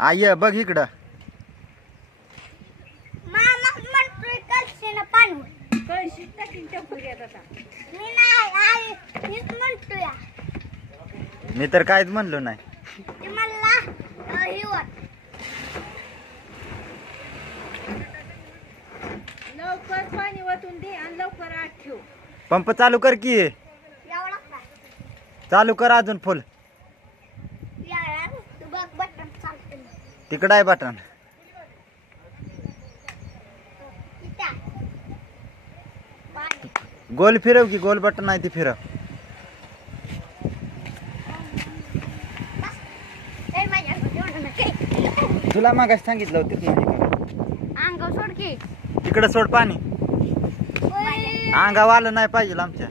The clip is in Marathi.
आय बघ इकडं. मामा म्हणतोय कळशीनं पाणी होईल. कळशीत टाकीन टपुऱ्यात आता. मी नाही आई मीच म्हणतोय. मी तर काहीच म्हणलो नाही. ते मला ही होत. लवकर पाणी वतून दे आणि लवकर आत ठेव. पंप चालू कर की. एवढा काय? चालू कर अजून फुल. यार तू बघ बटन चालते. तिकडं आहे बटन. इथं. पाणी. गोल फिरव की, गोल बटन आहे ती फिरव. ए माझ्या जेवण नका. तुला मागास सांगितलं होतं तिथं. अंग सोड की. तिकडं सोड पाणी. अंगावर आलं नाही पाहिजे आमच्या.